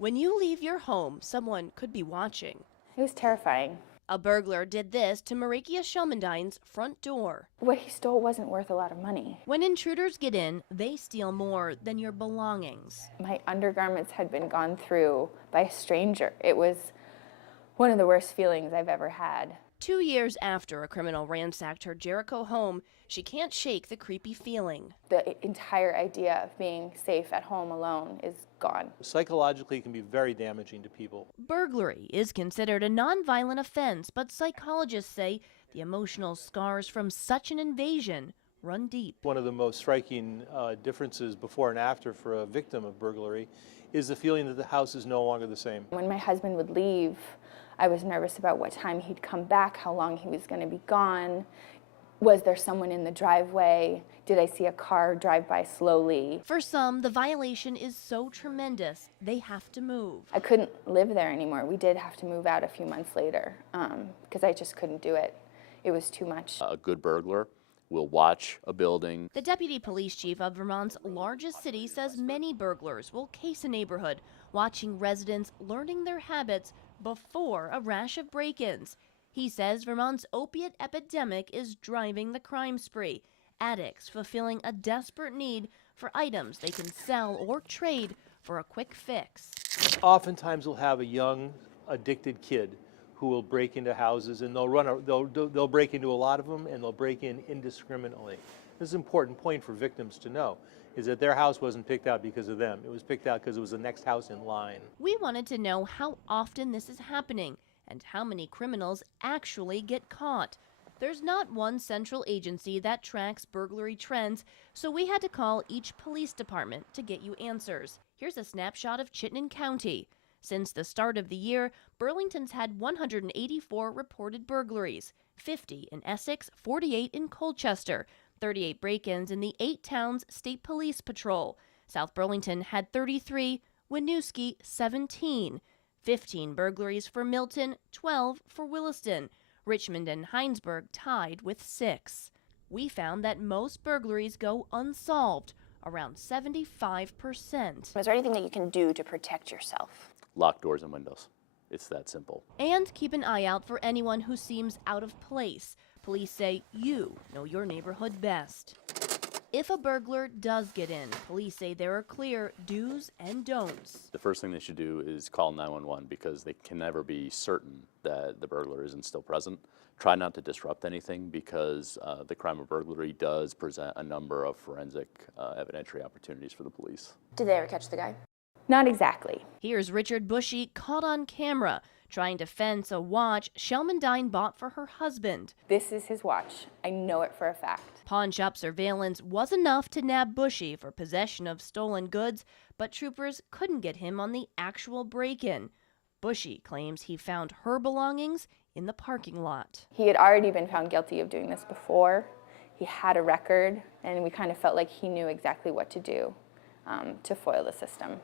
When you leave your home, someone could be watching. It was terrifying. A burglar did this to Marikia Shelmandine's front door. What he stole wasn't worth a lot of money. When intruders get in, they steal more than your belongings. My undergarments had been gone through by a stranger. It was one of the worst feelings I've ever had. 2 years after a criminal ransacked her Jericho home, she can't shake the creepy feeling. The entire idea of being safe at home alone is gone. Psychologically, it can be very damaging to people. Burglary is considered a nonviolent offense, but psychologists say the emotional scars from such an invasion run deep. One of the most striking differences before and after for a victim of burglary is the feeling that the house is no longer the same. When my husband would leave, I was nervous about what time he'd come back, how long he was going to be gone. Was there someone in the driveway? Did I see a car drive by slowly? For some, the violation is so tremendous, they have to move. I couldn't live there anymore. We did have to move out a few months later because I just couldn't do it. It was too much. A good burglar will watch a building. The deputy police chief of Vermont's largest city says many burglars will case a neighborhood, watching residents learning their habits before a rash of break-ins. He says Vermont's opiate epidemic is driving the crime spree, addicts fulfilling a desperate need for items they can sell or trade for a quick fix. Oftentimes we'll have a young, addicted kid who will break into houses, and they'll break into a lot of them, and they'll break in indiscriminately. This is an important point for victims to know, is that their house wasn't picked out because of them. It was picked out because it was the next house in line. We wanted to know how often this is happening and how many criminals actually get caught. There's not one central agency that tracks burglary trends, so we had to call each police department to get you answers. Here's a snapshot of Chittenden County. Since the start of the year, Burlington's had 184 reported burglaries, 50 in Essex, 48 in Colchester, 38 break-ins in the 8 towns State Police Patrol. South Burlington had 33, Winooski 17, 15 burglaries for Milton, 12 for Williston. Richmond and Heinsberg tied with 6. We found that most burglaries go unsolved, around 75%. Is there anything that you can do to protect yourself? Lock doors and windows. It's that simple. And keep an eye out for anyone who seems out of place. Police say you know your neighborhood best. If a burglar does get in, police say there are clear do's and don'ts. The first thing they should do is call 911 because they can never be certain that the burglar isn't still present. Try not to disrupt anything because the crime of burglary does present a number of forensic evidentiary opportunities for the police. Did they ever catch the guy? Not exactly. Here's Richard Bushy caught on camera trying to fence a watch Shelmandine bought for her husband. This is his watch. I know it for a fact. Pawn shop surveillance was enough to nab Bushy for possession of stolen goods, but troopers couldn't get him on the actual break-in. Bushy claims he found her belongings in the parking lot. He had already been found guilty of doing this before. He had a record, and we kind of felt like he knew exactly what to do to foil the system.